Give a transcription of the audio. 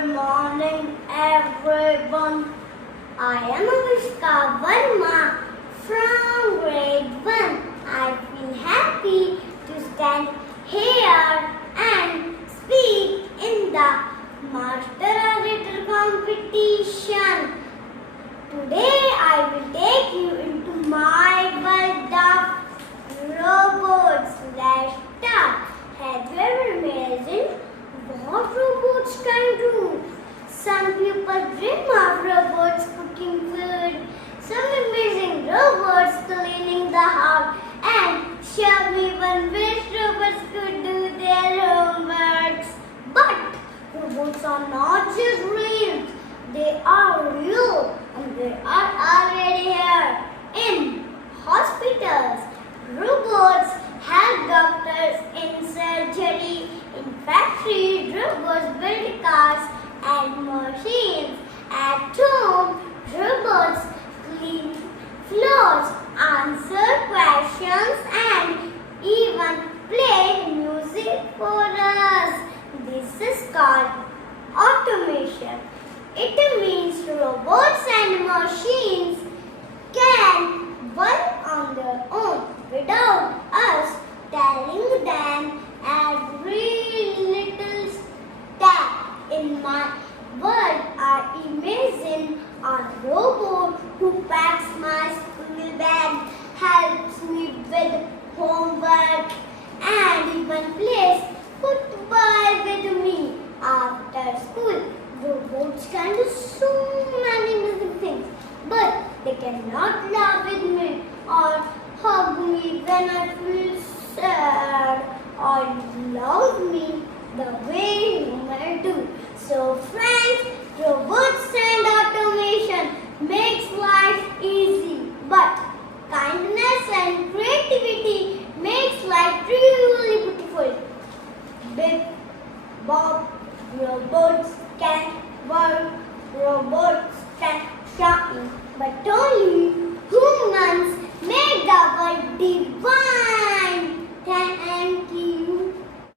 Good morning, everyone. I am Avishka Verma from grade 1. I feel happy to stand here and speak in the Master Orator competition. Today I will take you into my world of robots. Let's start. Have you ever imagined what robots can do? Some people dream of robots cooking food, some amazing robots cleaning the house, and some even wish robots could do their homeworks. But robots are not just dreams, they are real and they are already here. In hospitals, robots help doctors in surgery. In factories, robots build cars and machines. At home, robots clean floors, answer questions, and even play music for us. This is called automation. It means robots and machines can work on their own without us telling them every little step. In my world, I imagine a robot who packs my school bag, helps me with homework, and even plays football with me after school. Robots can do so many amazing things, but they cannot laugh with me or hug me when I feel sad or love me the way humans do. So friends, robots and automation makes